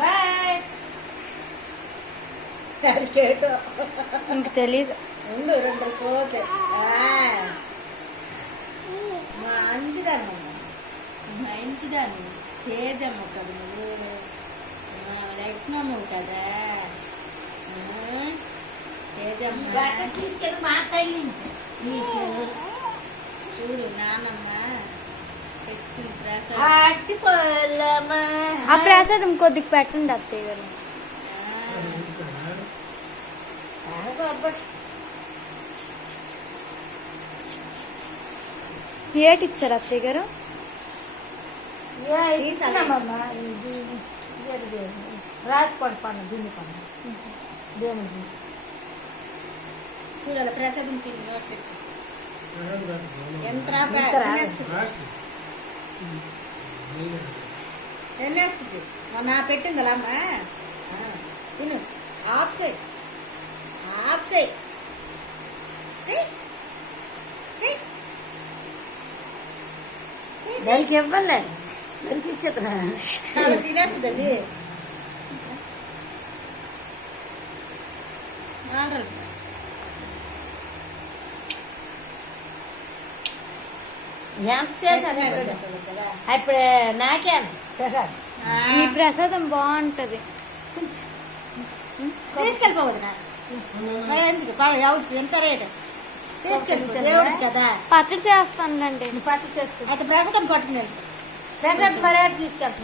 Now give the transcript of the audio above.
Bye. ఇంక తెలీదు. ఉండు 2 పోతే మంచిదాన్ని మంచిదాన్ని తేజమ్మ కదా నువ్వు లక్ష్మమ్మ కదా తేజమ్మ తీసుకెళ్ళి మా తగిలించి చూడు నానమ్మ తెచ్చిన ప్రసాదం ఆ ప్రసాదం కొద్దిగా పెట్టండి అత్తయ్య గారు. ఏటి ఇచ్చారు అత్తయ్య గారు? రాకపోడు పన్ను దీన్ని పన్ను దేవుడి చూడాలి ప్రసాదం తిని ఎన్నేస్తుంది నా పెట్టిందలా అమ్మ తిను ఆఫ్ చేయి ఆఫ్ చేయి దానికి ఇవ్వలే దానికి ఇచ్చేతున్నా తినేస్తుంది అది ఇప్పుడు నాకే ప్రసాద్ ఈ ప్రసాదం బాగుంటది. తీసుకెళ్ళిపోవద్దు ఎందుకు ఎంత రేటు తీసుకెళ్ళిపో దేవుడికి కదా. పచ్చడి చేస్తానులేండి. పచ్చడి చేసుకో అయితే ప్రసాదం పట్టుకుని ప్రసాద్ మర్యాద తీసుకెళ్తాను.